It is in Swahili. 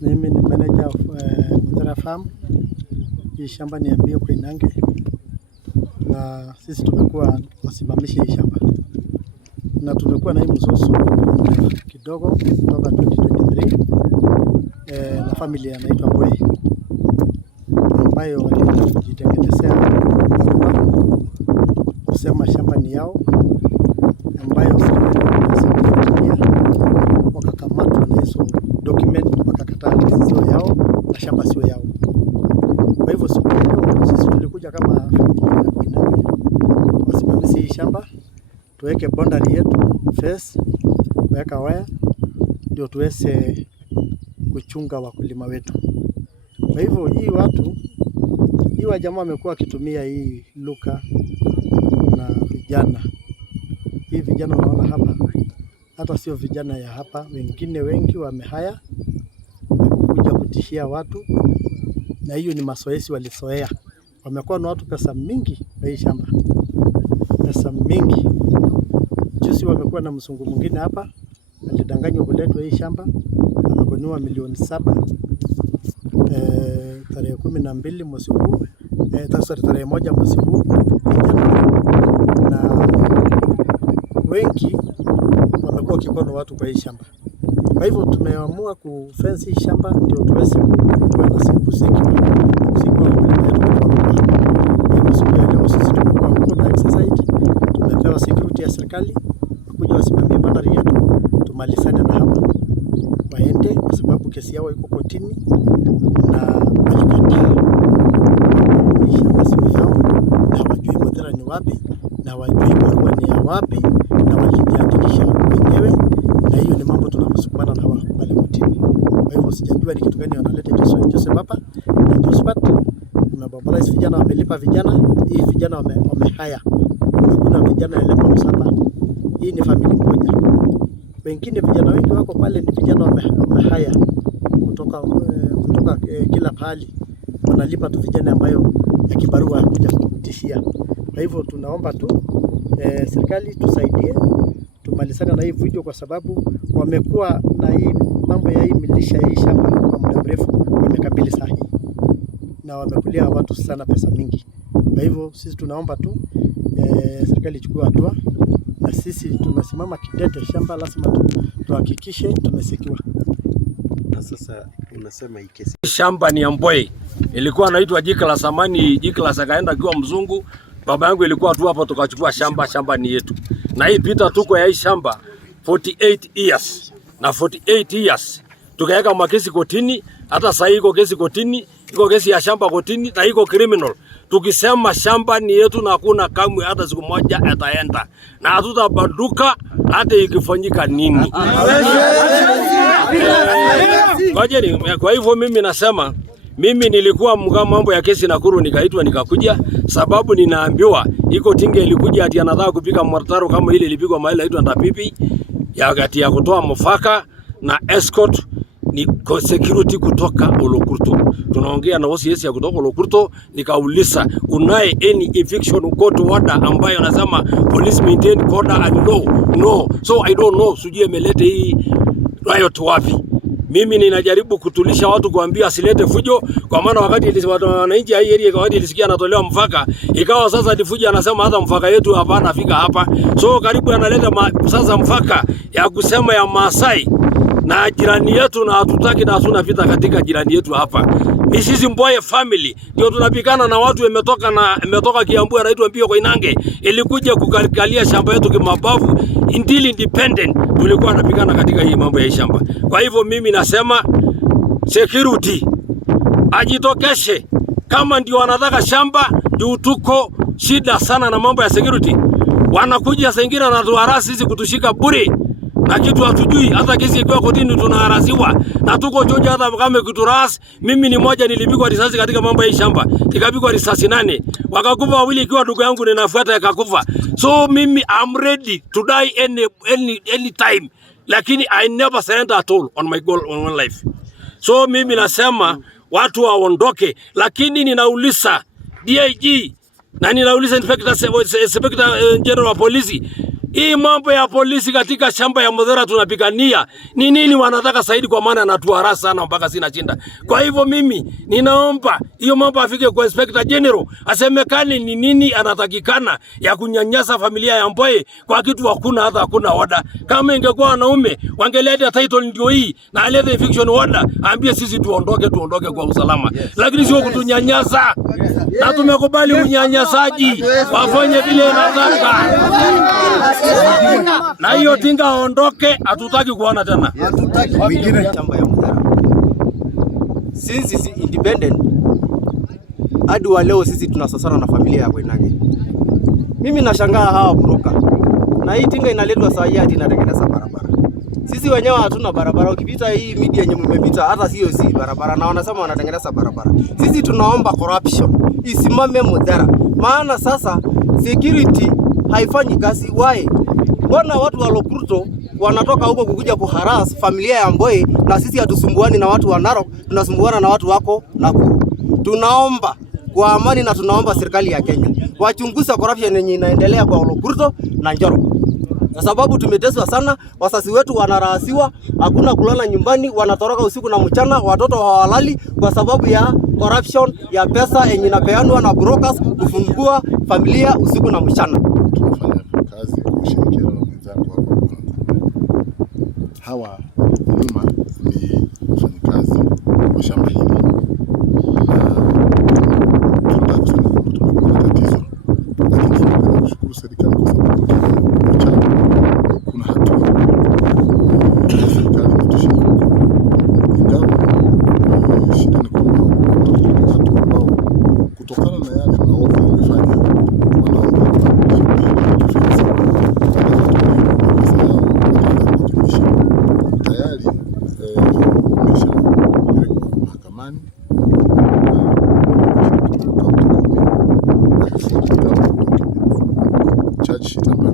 Mimi ni manager of Muthera farm. Hii shamba ni ambio kwa Inange, na sisi tumekuwa wasimamishi hii shamba, na tumekuwa na hii mzozo kidogo kutoka 2023 na familia inaitwa Boy ambayo walijitengenezea barua kusema shamba ni yao, ambayo wakakamatwa na hizo document wakakataa sio yao na shamba sio yao. Kwa hivyo siku leo sisi tulikuja kama familia wasimamizi hii shamba, tuweke boundary yetu fence, kuweka waya ndio tuweze kuchunga wakulima wetu. Kwa hivyo hii jamaa wamekuwa wakitumia hii luka na vijana. Hii vijana unaona hapa, hata sio vijana ya hapa, wengine wengi wamehaya kuja kutishia watu, na hiyo ni mazoezi walizoea. Wamekuwa na watu pesa mingi kwa hii shamba, pesa mingi. Juzi wamekuwa na msungu mwingine hapa, alidanganywa kuletwa hii shamba, amekoniwa milioni 7 tarehe 12 mwezi huu, tarehe 1 mwezi huu, na wengi wamekuwa wakikono watu kwa hii shamba. Kwa hivyo tumeamua kufence hii shamba ndio tuweze kuwa na security. Leo sisi tumekuwa huko na exercise, tumepewa security ya serikali kuja wasimamie bandari yetu, tumalizane na hawa waende, kwa sababu kesi yao iko kotini na walikataa hii shamba sio yao, na wajui Muthera ni wapi, na wajui barua ni ya wapi, na walijiandikisha wenyewe, na hiyo ni mambo tunasukumana na hawa pale kotini. Kwa hivyo sijajua ni kitu gani wanaleta Joseph hapa na Josephat na babala. Hizi vijana wamelipa vijana, hii vijana wamehaya, hakuna vijana walipa msapa. Hii ni familia moja, wengine vijana wengi wako pale ni vijana wamehaya kutoka kila pahali, wanalipa tu vijana ambayo ya kibarua kuja kutishia. Kwa hivyo tunaomba tu serikali tusaidie tumalizane na hii video, kwa sababu wamekuwa na hii mambo ya hii milisha hii shamba kwa muda mrefu, wamekabili saa hii na wamekulia watu sana pesa mingi. Kwa hivyo sisi tunaomba tu serikali ichukue hatua, na sisi tunasimama kidete, shamba lazima tuhakikishe tumesikiwa. Na sasa unasema hii kesi shamba ni Amboi, ilikuwa anaitwa jika la samani, jika la akaenda akiwa mzungu. Baba yangu ilikuwa tu hapo, tukachukua shamba ni yetu, na hii pita tuko ya hii shamba 48 years na 48 years tukaweka makesi kotini. Hata sasa iko kesi kotini, iko kesi ya shamba kotini na iko criminal. Tukisema shamba ni yetu na hakuna kamwe hata siku moja ataenda, na hatutabaduka hata ikifanyika nini. Kwa hivyo mimi nasema, mimi nilikuwa mambo ya kesi Nakuru, nikaitwa nikakuja, sababu ninaambiwa iko tinge ilikuja ati anataka kupika mortaro kama ile ilipigwa mahali inaitwa Ndapipi ya gati ya kutoa mfaka na escort ni security kutoka Olokurto. Tunaongea na OCS ya kutoka Olokurto, nikauliza unaye any eviction court order ambayo nasema police maintain order and no. So I don't know sijui amelete hii riot wapi. Mimi ninajaribu kutulisha watu, kuambia asilete fujo, kwa maana wakati wananchi hii area wakati ilisikia anatolewa mfaka, ikawa sasa difujo anasema hata mfaka yetu hapana fika hapa. So karibu analeta sasa mfaka ya kusema ya Maasai na jirani yetu, na hatutaki na hatuna vita katika jirani yetu hapa. Ni sisi Mboye family ndio tunapigana na watu imetoka Kiambu anaitwa Mbio kwa Inange, ilikuja kukalikalia shamba yetu kimabavu. Until independent tulikuwa tunapigana katika hii mambo ya shamba. Kwa hivyo mimi nasema security ajitokeshe, kama ndio wanataka shamba, ndio tuko shida sana na mambo ya security. Wanakuja saa nyingine na tuharasi sisi kutushika bure na kitu hatujui. Hata kesi ikiwa kotini tunaharasiwa na tuko jonja, hata kama kuturas. Mimi ni moja nilipigwa risasi katika mambo ya shamba, nikapigwa risasi 8, wakakufa wawili, ikiwa ndugu yangu ninafuata yakakufa. So mimi I'm ready to die any time, lakini I never surrender at all on my goal on my life. So mimi nasema watu waondoke, lakini ninauliza DIG na ninauliza Inspector General wa polisi, Hii mambo ya polisi katika shamba ya Muthera tunapigania ni nini wanataka zaidi, kwa maana anatuharasa sana mpaka sina chinda. Kwa hivyo mimi ninaomba hiyo mambo afike kwa Inspector General, asemekane ni nini anatakikana ya kunyanyasa familia ya Mboye kwa kitu hakuna order. Kama ingekuwa wanaume wangeleta title ndio hii na alete eviction order, ambie sisi tuondoke kwa usalama. Lakini sio kutunyanyasa. Na tumekubali unyanyasaji, wafanye vile wanataka. Na hiyo tinga aondoke, hatutaki kuona tena. Wengine shamba ya Muthera. Sisi independent. Hadi wa leo sisi tunasasana na familia ya Koinange. Mimi nashangaa hawa broker. Na hii tinga inaletwa saa hii hadi inatengeneza barabara. Sisi wenyewe hatuna barabara. Ukipita hii media yenye mmepita hata sio barabara, na wanasema wanatengeneza barabara. Sisi tunaomba corruption isimame Muthera. Maana sasa security haifanyi kazi. Why? Mbona watu wa Lokurto wanatoka huko kukuja kuharass familia ya Mboye, na sisi hatusumbuani na watu wa Narok, tunasumbuana na watu wako Nakuru. Tunaomba kwa amani na tunaomba serikali ya Kenya wachunguze corruption yenye inaendelea kwa Lokurto na Narok. Kwa sababu tumeteswa sana, wasasi wetu wanarahasiwa, hakuna kulala nyumbani, wanatoroka usiku na mchana, watoto hawalali kwa sababu ya corruption ya pesa yenye inapeanwa na brokers kufungua familia usiku na mchana. Tunafanya kazi kwa ushirikiano na wenzangu hapa. Hawa nyuma ni wafanyakazi wa shamba hili. Tunataka kusema kwamba tumekuwa na tatizo, lakini tunataka kushukuru serikali kwa sababu kuna hatua serikali imetushika mkono. Ingawa shida ni kwamba watu ambao kutokana na yale maovu wamefanya tayari umeshapelekwa mahakamani charge sheet ambayo